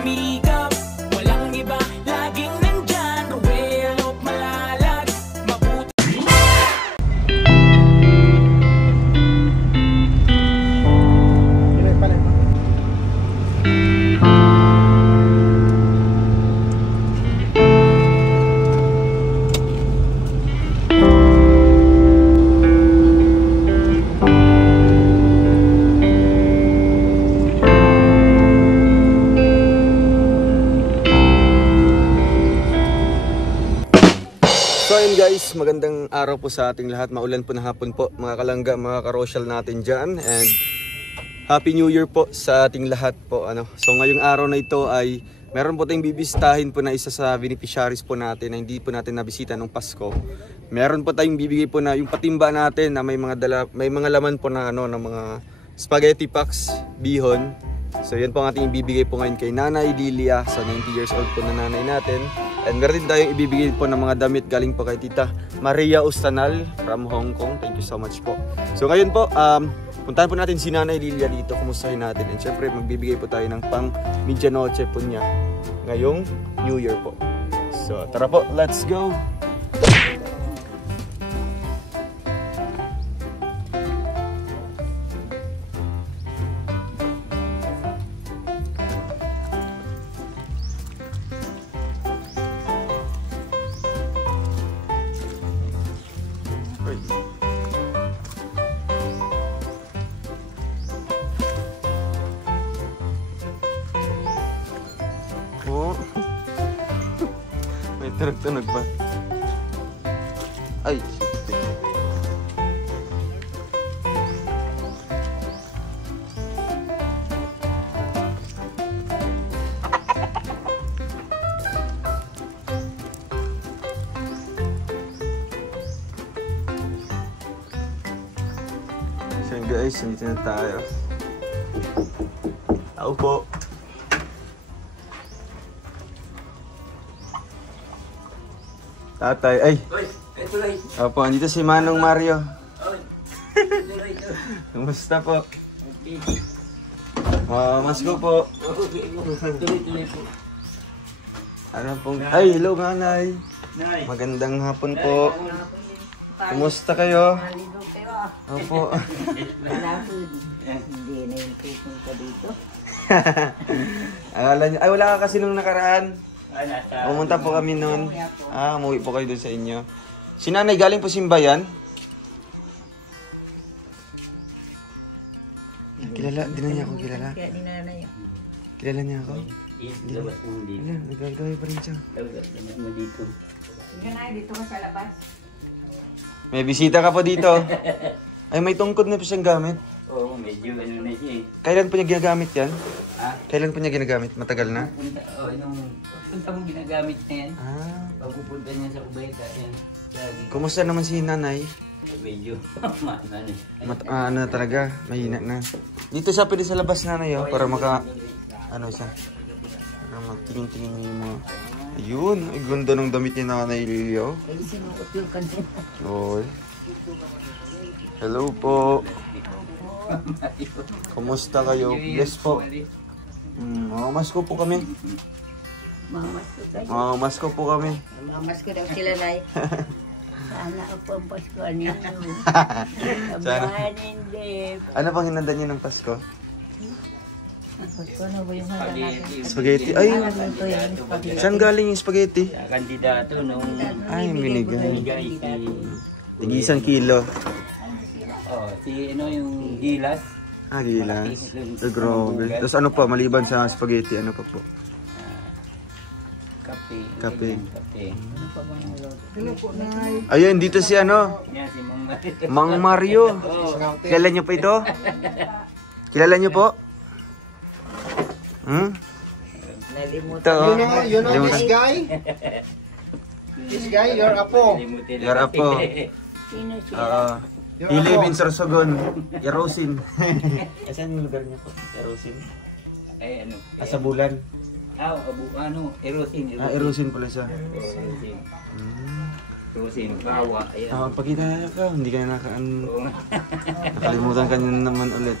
sumikap. Walang iba, laging nandyan. Ruwelo, malalag, mabuti. So ayun guys, magandang araw po sa ating lahat. Maulan po na hapon po mga kalangga, mga karosyal natin dyan. And Happy New Year po sa ating lahat po. So ngayong araw na ito ay meron po tayong bibistahin po na isa sa beneficiaries po natin na hindi po natin nabisita nung Pasko. Meron po tayong bibigay po na yung patimba natin na may mga laman po na ng mga spaghetti packs, bihon. So yan po ang ating ibibigay po ngayon kay Nanay Lilia. So 90 years old po na nanay natin. And meron din tayong ibibigay po ng mga damit galing po kay Tita Maria Ustanal from Hong Kong. Thank you so much po. So ngayon po, puntahan po natin si Nanay Lilia dito. Kumustahin natin. And syempre magbibigay po tayo ng pang medianoche po niya ngayong New Year po. So tara po, let's go! Oh. May tunog pa. Ay. So guys, nandito na tayo. Tao po. Tatay, ay. Opo, andito si Manong Mario. Kumusta po? Masko po. Ano pong... Ay, hello nanay. Magandang hapon po. Kumusta kayo? Opo. Hindi na yung pupunta dito. Akala niyo, ay wala ka kasi nung nakaraan. Pumunta po kami noon. Umuwi po kayo doon sa inyo. Si nanay galing po simbayan. Kilala, di na niya ako kilala. Kilala niya ako? Hindi. Wala, nagagawin pa rin siya. Dito ka sa labas. May bisita ka po dito. Ay, may tungkod na po siyang gamit. Oo, medyo ano na siya eh. Kailan po niya ginagamit yan? Ha? Kailan po niya ginagamit? Matagal na? Nung punta mo ginagamit na yan. Pagpupunta niya sa Kubaita, yan. Kumusta naman si nanay? Medyo, Ano talaga, mahina na. Dito siya pwede sa labas nanay para maka... Ano siya? Para magtingin-tingin niyo yung mga... Ayun, ay ganda ng damit ni Nanay Lilia. Ay, sinuot yung kanina. Oy. Hello po. Kumusta kayo? Bless po. Mamasko po kami. Mamasko po kami. Mamasko daw sila, Nay. Sana ako ang Pasko niyo. Sana. Hindi. Ano pang hinanda niyo ng Pasko? Pasko na ba yung handa natin? Spaghetti. Ay, saan galing yung spaghetti? Kandidato nung... Ay, binigay. Bigay si... Tig-1 kilo. Oh, si ano yung Gilas. Gilas. Grabe. Tapos ano pa, maliban sa spaghetti, ano pa po? Kape. Ayun, dito si ano? Yan, si Mang Mario. Kilala niyo po ito? Kilala niyo po? Ito. You know this guy? This guy, your apo. Your apo. Sino siya? He live in Sorsogon, Erosin. Saan yung lugar niya po? Erosin? Ay, ano? Sa Bulan. Erosin. Erosin pala siya. Erosin, Kawa. Pagkita ka, hindi ka na nakalimutan ka niya naman ulit.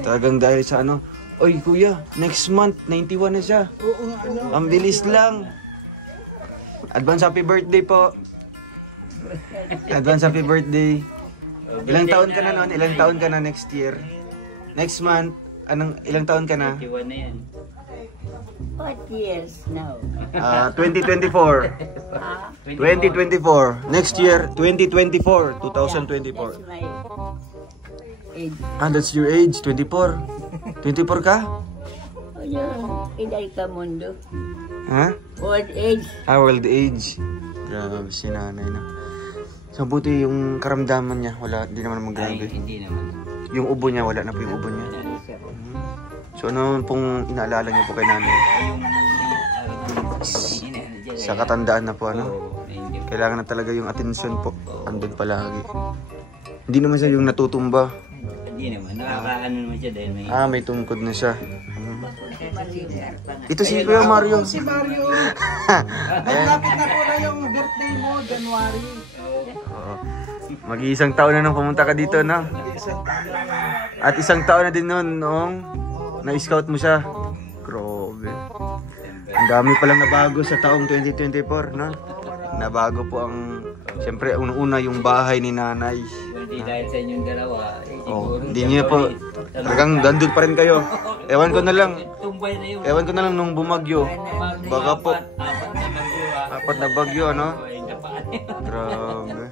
Talagang dahil sa ano, Oy, kuya, next month, 91 na siya. Oo nga, ano. Ang bilis lang. Advance happy birthday po. Advance happy birthday. Ilang taon ka na noon? Ilang taon ka na next year? Next month, ilang taon ka na? 21 na yan. What years now? 2024. Ah, 2024. Next year, 2024. 2024. that's my age. That's your age, 24. 24 ka? O yun, edad ka mundo. Ha? Old age. World age. Grabe si nanay na. So buti yung karamdaman niya, wala, di naman Ay, grabe. hindi naman. Yung ubo niya, wala na po yung ubo niya. So ano pong inaalala niyo po kay nanay? Sa katandaan na po, ano? Kailangan na talaga yung atensyon po. Andun palagi. Hindi naman siya yung natutumba. Hindi naman. Nakakaano naman siya dahil may... May tungkod na siya. Ito si Kuya Mario. Si Mario. Malapit na po na yung birthday mo, January. Mag-iisang taon na nung pumunta ka dito, no? At isang taon na din noon noong na-scout mo siya. Grabe. Ang dami palang nabago sa taong 2024, no? Nabago po ang... Siyempre, unang-una yung bahay ni nanay. Hindi dahil sa inyong dalawa. Hindi niyo po... Talagang dandun pa rin kayo. Ewan ko na lang. Tumbay na yun. Ewan ko na lang nung bumagyo. Baka po... Apat na bagyo. 4 na bagyo, ano? Ay, napaan. Grabe.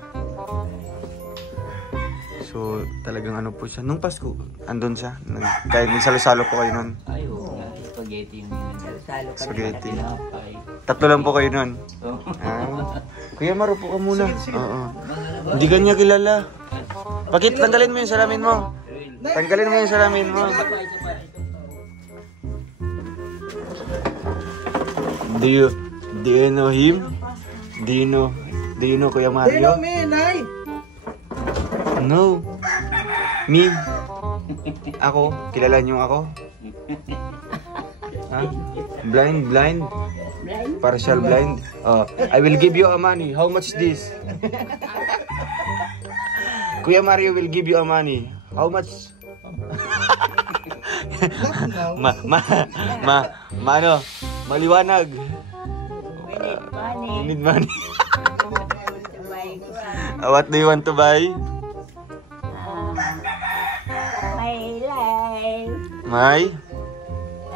So, talagang ano po siya. Nung Pasko, andun siya. Kahit may salo-salo po kayo nun. Ay, oo nga. Spaghetti yung Salo ka Spaghetti. tinapay. 3 lang po kayo nun. Oo. Kuya Maro po ka muna. Oo. Hindi ka niya kilala. Bakit tanggalin mo yung salamin mo? Tanggalin mo yung salamin mo. Do you know him? Do you know Kuya Hello, Mario? me, Nay. No. Me. Ako? Kilala niyo ako? Ha? Blind? blind. Partial blind? I will give you a money. How much this? Kuya Mario will give you a money. How much? Ano? Maliwanag. Money. You need money. To buy one. What do you want to buy? My life. My?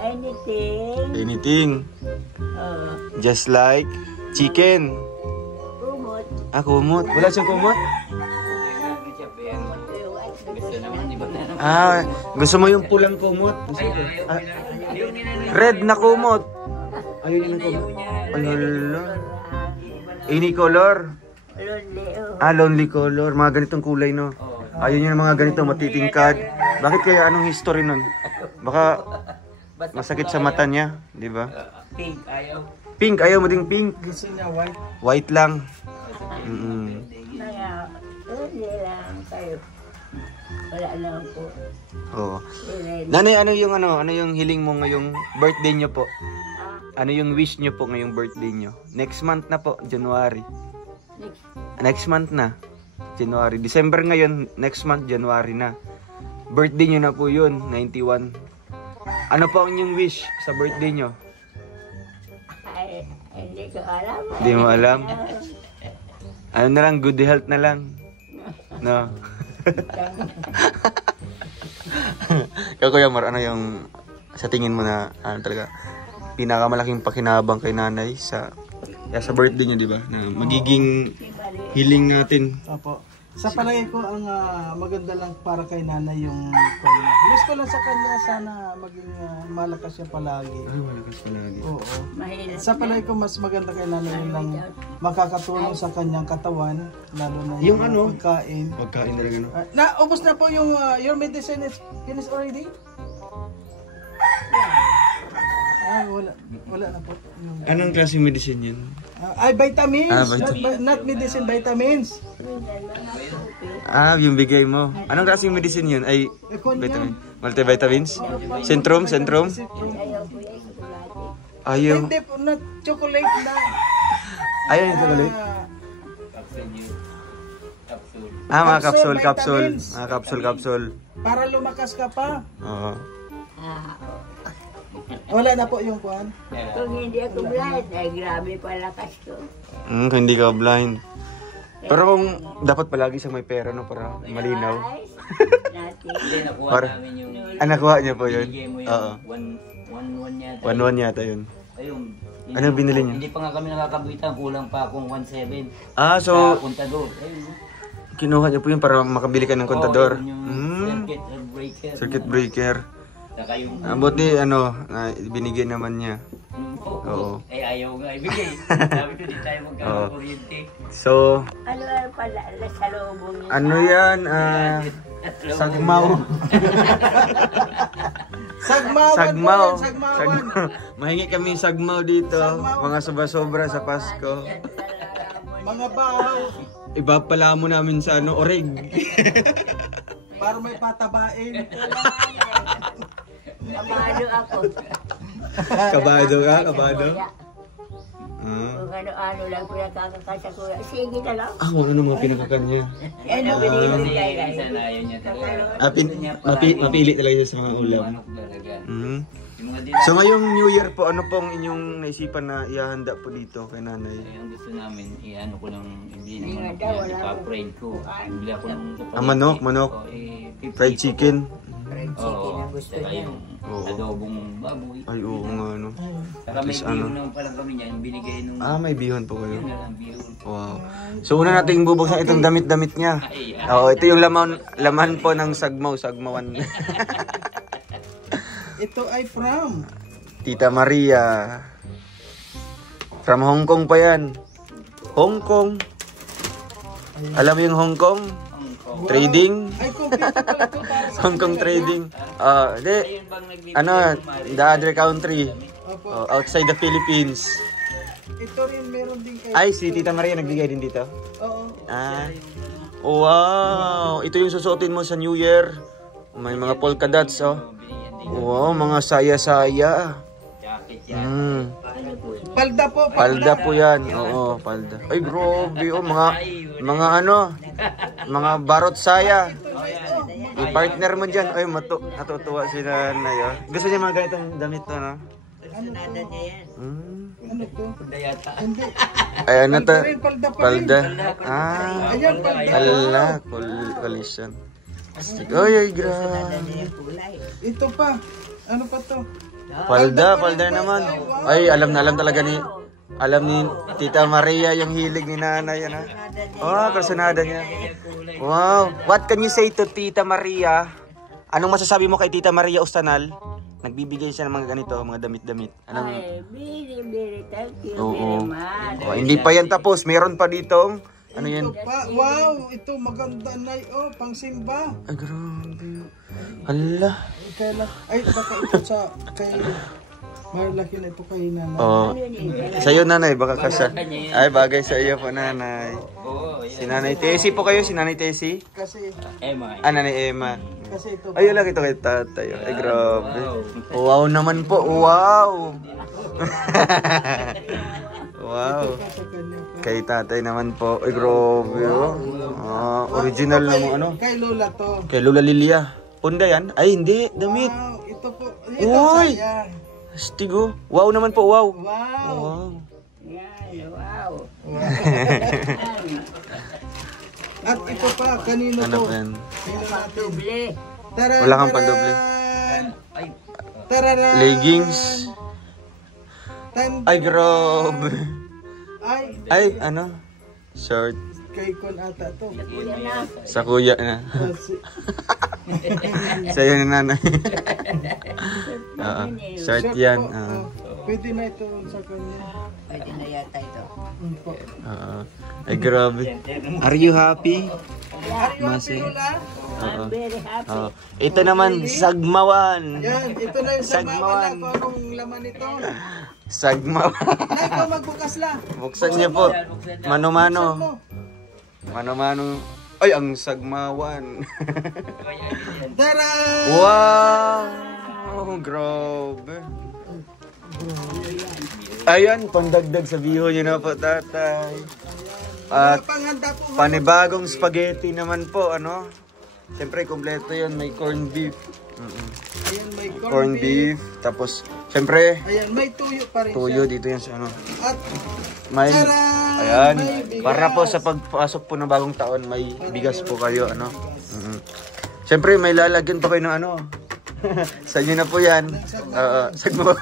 Anything. Anything. Just like chicken. Kumot. Kumot. Wala siyang kumot? Gusto naman, di ba? Gusto mo yung pulang kumot? Red na kumot. Ayun yung kumot. Ano? Any color? Lonely. Lonely color. Mga ganitong kulay, no? Ayun yung mga ganito, matitingkad. Bakit kaya anong history nun? Baka masakit sa mata niya, di ba? Pink, ayaw. Pink, ayaw mo ding pink. Gusto niya white. White lang. Lonely lang kayo. Wala lang po. Oo. Nanay, ano yung hiling mo ngayong birthday niyo po? Ano yung wish niyo po ngayong birthday niyo? Next month na po, January. Next month na. January. December ngayon, next month, January na. Birthday niyo na po yun, 91. Ano po ang inyong wish sa birthday niyo? Ay, hindi ko alam. Hindi mo alam? Ano na lang, good health na lang. No? Ikaw, Kuya Mar, ano yung sa tingin mo na talaga pinakamalaking pakinabang kay nanay sa birthday niya, di ba? Na magiging hiling natin. Opo. Sa palagay ko, ang maganda lang para kay nanay yung kanya. Wish ko lang sa kanya, sana maging malakas siya palagi. Ay, malakas palagi. Oo. Mahirap. Sa palagay ko, mas maganda kay nanay yung lang makakatulong sa kanyang katawan, lalo na Yung ano? pagkain. Pagkain talaga, no? Naubos na po yung your medicine is finished already? Wala na po. Anong klaseng medicine yun? Vitamins, vitamins. not medicine, vitamins. Yung bigay mo. Anong klaseng medicine yun? Ay, vitamin. Multivitamins? Centrum? Ayaw. Hindi po, not chocolate na. Ayaw yung chocolate? Mga capsule. Vitamins. Mga capsule. Para lumakas ka pa. Oo. Wala na po yung kuhan. Kung hindi ako blind, ay grabe palakas ko. Kung hindi ka blind. Pero kung dapat palagi siyang may pera, no, para malinaw. Guys, natin. Hindi, nakuha Para- namin yung... Nakuha niya po yun? Binigay mo Oo. yung 1-1 yata. 1-1 yata yun. Ayun. Ano binili niyo? Hindi pa nga kami nakakabitan, kulang pa akong 1.7. Ah, so Sa Contador. Ayun. kinuha niyo po yun para makabili ka ng kontador. Oo, yun yung circuit breaker. Circuit breaker. Saka yung... Buti ano, binigyan naman niya. Oo. Oo. Eh, ayaw nga ibigay. Sabi ko, di tayo Oo. magkakakuryente. So, Ano pala, sa lubong niya? ano yan? Sagmaw. Sagmawan Sagmaw. po yan, sagmawan. Mahingi kami sagmaw dito. Sagmaw. Mga sobra-sobra sa Pasko. Mga bahaw. Iba pala mo namin sa ano, oreg. Para may patabain. Kabado ako. Kabado ka? Kabado? Kung ano-ano lang pinakakakasa ko. Sige na lang. Wala na mga pinakakan niya. Ano Kasi binibigay lang. minsan ayaw niya talaga. Mapili talaga siya sa mga ulam. Ano ko talaga. Mhm. Yung mga dila, So ngayong New Year po, ano pong inyong naisipan na ihahanda po dito kay nanay? yung gusto namin, i-ano ko lang, hindi Hindi naman nga daw, ako wala ipa-fried ko. Bili ako ng Manok. Fried chicken. Fried chicken ang gusto Saka niya. yung Oo. adobong baboy. Ay, oo nga, no. Saka may Tapos ano? bihon naman pala kami niya, yung binigay nung... May bihon po kayo. Yun na lang, bihon. Wow. So una nating bubuksan itong damit-damit niya. Ay, Oo, ito yung laman po ng sagmawan. Ito ay from. Tita Maria. From Hong Kong pa yan. Hong Kong. Alam mo yung Hong Kong? Trading? Ay, computer pala ito para sa Hong Kong trading. Hindi. Ayun bang nagbibigay Ano, ng Mario? the other country. Opo. Outside the Philippines. Ito rin meron ding Ay, si Tita Maria nagbigay din dito. Oo. Wow. Ito yung susuotin mo sa New Year. May mga polka dots, oh. Binigyan din. Wow, mga saya-saya. Jacket yan. Palda po, Palda po yan. Oo, palda. Ay, grabe. Oh, mga ano, mga barot saya. I-partner mo dyan. Ay, natutuwa si nanay. Oh. Gusto niya mga ganitong damit, ano? Sunada niya yan. Ano to? Punta yata. Hindi. Ay, ano to? Palda pa rin. Palda. Ayan, palda. Ala, collision. Ay, grabe. Ito pa. Ano pa to? Palda naman. Ay, alam talaga alam ni Tita Maria yung hilig ni nanay, ano? Oh, personada niya. Wow. What can you say to Tita Maria? Anong masasabi mo kay Tita Maria Ustanal? Nagbibigay siya ng mga ganito, mga damit-damit. Anong... Ay, very thank you Oo. very much. Oh, hindi pa yan tapos. Meron pa ditong, ano yan? Ito pa. Wow, ito maganda na. Oh, pang simba. Ay, grabe. Hala. Kailan? Ay, baka ito sa kay Marlaki na ito kay nanay. Oh. Sa'yo, nanay, baka kasya. Ay, bagay sa iyo po, nanay. Oo, Si Nanay Tessie po kayo, si Nanay Tessie? Kasi Emma. Nanay Emma. kasi ito. Ay, wala ito kay tatay. Ay, grabe. Wow naman po. Wow. Wow. Sa kanya pa. Kay tatay naman po. Ay, grabe. Original na mo ano. Kay Lola to. Kay Lola Lilia. Punda yan? Ay, hindi. Damit. Wow, ito po. Ito Uy! saya. Stigo. Wow naman po. Wow. Wow. Wow. Yan, wow. At ito pa, kanino Ano to? pa yan? Tingnan natin. Doble. Taran, Wala kang pandoble. Ay, Tararan. Leggings. Tan. Ay, grabe. Ay, Ay, ano? Short. kay Kon ata to. Yan na. Sa kuya na. Kasi, Sa'yo ni nanay. Oo. Short short yan. po. Pwede na ito sa kanya. Pwede na yata ito. Po. Oo. Ay, grabe. Are you happy? Masi. I'm very happy. Oo. Ito naman, sagmawan. Yan, ito na yung Sagmawan. sagmawan na kung anong laman nito. Sagmawan. Nay, ko magbukas la. Buksan niya po. Mano-mano. Mo. Mano-mano. Ay, ang sagmawan. Taran! Wow! Grabe. Ayan, pandagdag sa biho niyo na po, tatay. At Panghanda po. panibagong spaghetti naman po, ano? Siyempre, kompleto yun. May corned beef. Ayan, may Corned beef. Tapos, Siyempre, Ayan, may tuyo pa rin tuyo siya. dito yan sa ano. At May, Tara! ayan, May bigas. para po sa pagpasok po ng bagong taon, may bigas po kayo, ano. Siyempre, may lalagyan pa kayo ng ano. Sa inyo na po yan. Sagmo.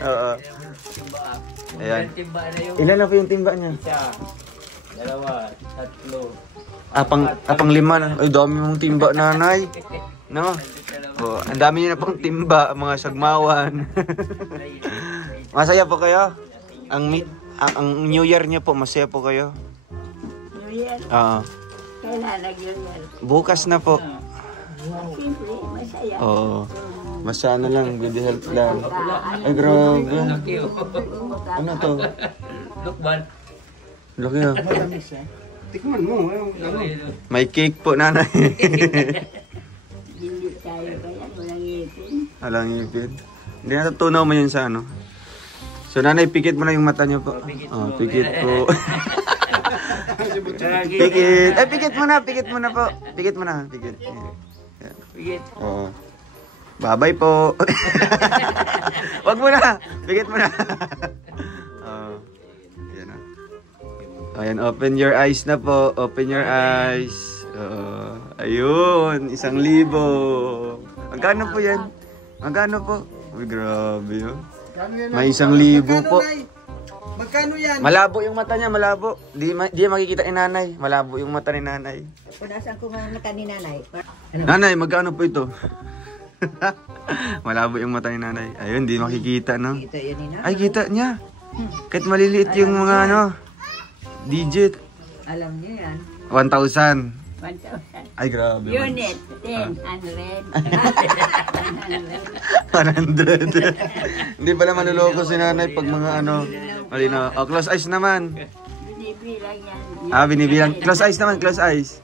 Oo. Ayan. Timba na yung Ilan na po yung timba niya? isa, dalawa, tatlo. Pang lima na. Ay, dami mong timba, nanay. No? Oh, ang dami niyo na pang timba, mga sagmawan. Masaya po kayo? Ang New Year niyo po, masaya po kayo? New Year, Oo. kailan nag-New Year? Bukas na po. Simple, masaya. Oo. Basta ano lang, good health lang. Ay, grabe. Laki oh. Ano to? Lukban. Laki ah. matamis siya. Tikman mo. Ano? May cake po, nanay. Hindi tayo kaya, walang ipin. Alang ipin. Hindi natutunaw mo yun sa ano. So, nanay, pikit mo na yung mata niyo po. Oh, pikit po. Pikit. Ay, pikit mo na po. Pikit mo na, pikit. Yeah. Pigit. Oo. Bye-bye po. Wag mo na. Pikit mo na. Oh. Ayan na. Ayan, open your eyes na po. Open your eyes. Ayun, 1,000. Magkano po yan? Magkano po? Uy, grabe yun. May 1,000 po. Magkano yan? Malabo yung mata niya, malabo. Di makikita ni nanay. Malabo yung mata ni nanay. Punasan ko nga mata ni nanay. Nanay, magkano po ito? Malabo yung mata ni nanay. Ayun, di makikita, no? Ito yun ni Ay, kita niya. Kahit maliliit yung mga ano, digit. Alam niyo yan. 1,000. 1,000. Ay, grabe. Unit, 10, 100. Hindi pala manuloko si nanay pag mga ano. Malino. Oh, close eyes naman. Binibilang yan. Binibilang. Close eyes naman, close eyes.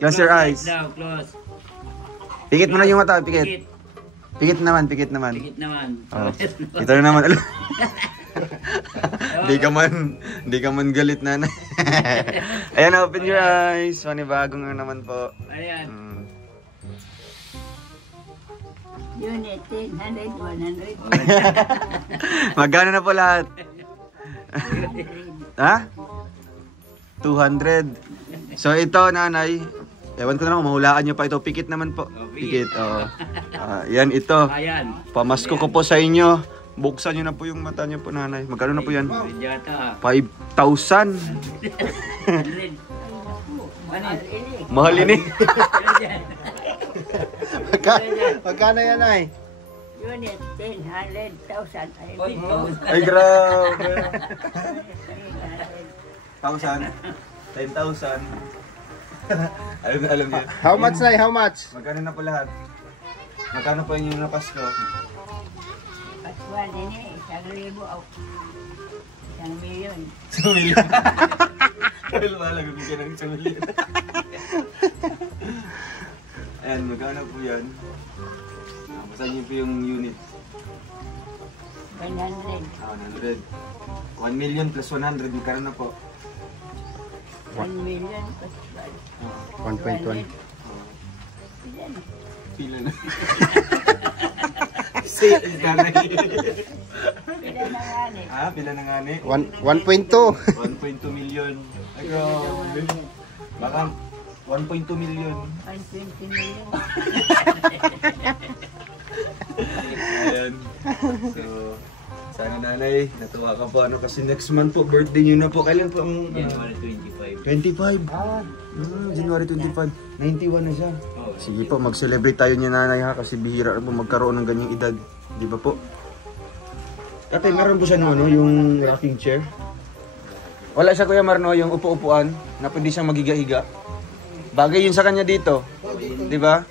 Close your eyes. Now, close. Pikit mo na yung mata, pikit. Pigit. Pikit naman, pikit naman. Pigit naman. Oh. Ito na naman. Di ka man galit, nanay. Ayan, open your eyes. Panibagong na naman po. Ayan. Unit, 10, 100, 100. Magkano na po lahat? Ha? 200. So ito, nanay. Ewan ko na lang, mahulaan nyo pa ito. Pikit naman po. Pikit, oo. Yan, ito. Ayan. Pamasko ko po sa inyo. Buksan nyo na po yung mata nyo po, nanay. Magkano na po yan? Yata. 5,000. 100. Mahal ini. Magkano yan ay? Unit, 10, 100,000. Ay, grabe. 1,000. 10,000. Alam niyo. How much na? How much? Magkano na po lahat? Magkano po yung napasko? Paswan, ini, 1,000. 1,000,000. 1,000,000. Dahil mahalaga bigyan ng 1,000,000. Ayan, magkano po yan? Basahin niyo po yung unit. 100. 100. 1 million plus 100, magkano na po? 1 million paswan. 1.1. Pila na. Say, nanay. Pila na nga ni. Pila na nga ni? 1.2. 1.2 million. Ay, grabe. Baka 1.2 million. 120 million. Ayan. So, sana nanay, natuwa ka po. Ano, kasi next month po, birthday niyo na po. Kailan po ang... January 25. 25? January 25. 91 na siya. Oh, Sige po, mag-celebrate tayo niya nanay ha. Kasi bihira na po magkaroon ng ganyang edad. Di ba po? Ate, meron po siya no, ano, yung rocking chair? Wala siya, Kuya Marno, yung upo-upuan na pwede siyang magiga-higa. Bagay yun sa kanya dito. Di ba?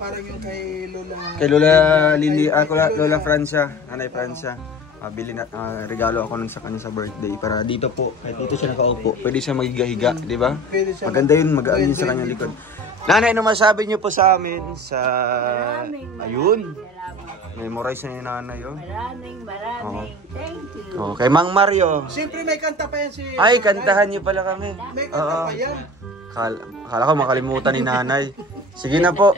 Parang yung kay Lola. Kay Lola Lili, Lola Francia, Nanay Francia. Bili na regalo ako nun sa kanya sa birthday para dito po, kahit dito siya nakaupo, pwede siya magiga-higa, di ba? Maganda yun, mag-aan yun sa kanyang likod. Nanay, ano masabi niyo po sa amin sa... Ayun, Salamat. memorize na ni nanay yun. Maraming thank you. Oh, kay Mang Mario. Siyempre may kanta pa yan si... Ay, kantahan niyo pala kami. May kanta pa yan. Kala ko makalimutan ni nanay. Sige na po.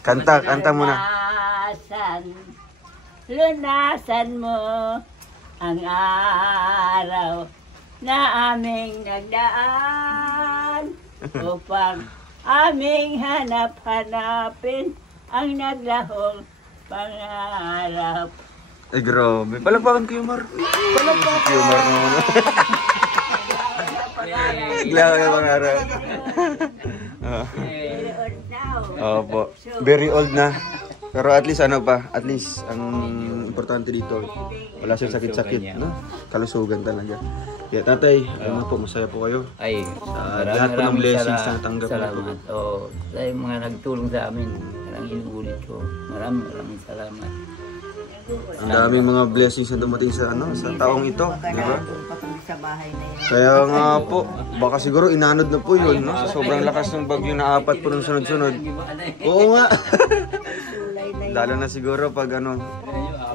Kanta muna. Kalikasan, lunasan mo ang araw na aming nagdaan upang aming hanap-hanapin ang naglahong pangarap. Ay, grabe. Palakpakan ko yung Mar. Palakpakan yung Mar naman. Naglahong yung pangarap. Opo. Very old na. Pero at least ano pa, at least ang importante dito, wala siyang sakit-sakit, no? Kalusugan talaga. Kaya tatay, ano po, masaya po kayo. Ay, lahat po ng blessings na natanggap na po. salamat. Sa mga nagtulong sa amin, parang inuulit ko. Maraming salamat. Ang daming mga blessings na dumating sa ano, sa taong ito, di ba? Sa bahay na yan. Kaya nga po, baka siguro inanod na po yun, no? Sa sobrang lakas ng bagyo na apat po nung sunod-sunod. Oo nga. Lalo na siguro pag ano,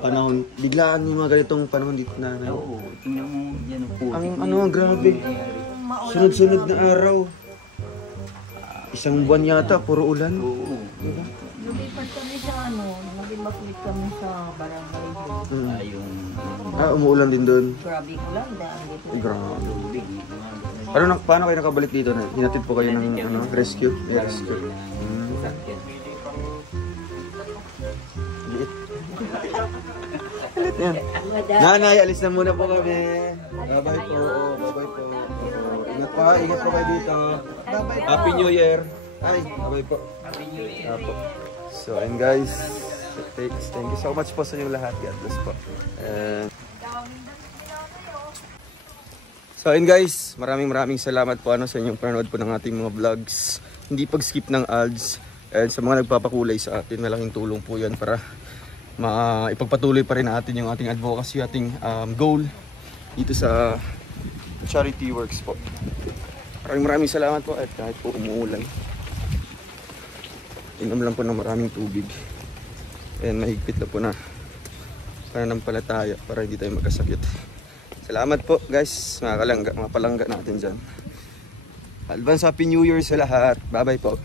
panahon, biglaan yung mga ganitong panahon dito na. Oo, tingnan mo yan po. Ang ano, grabe. Sunod-sunod na araw. Isang buwan yata, puro ulan. Oo. Lumipat kami sa lumipat kami sa barangay. Yung Umuulan din doon. Grabe ko lang dahil dito. Ay, grabe. Paano kayo nakabalik dito? Hinatid po kayo ng ano, rescue? May rescue. Galit yan. Nanay, alis na muna po kami. Bye-bye po. Bye-bye po. Ingat po kayo dito. Happy New Year. Ay, bye-bye po. Happy New Year. So, and guys, thank you so much po sa inyong lahat. God bless po. So, and guys, maraming salamat po sa inyong panonood po ng ating mga vlogs. Hindi pag-skip ng ads. And sa mga nagpapakulay sa atin, malaking tulong po yan para ipagpatuloy pa rin natin yung ating advocacy, ating goal dito sa charity works po. Maraming salamat po at kahit po umuulan, inom lang po ng maraming tubig and mahigpit na po na pananampalataya para hindi tayo magkasakit. Salamat po guys, mga palangga natin dyan. Advance Happy New Year sa lahat. Bye bye po.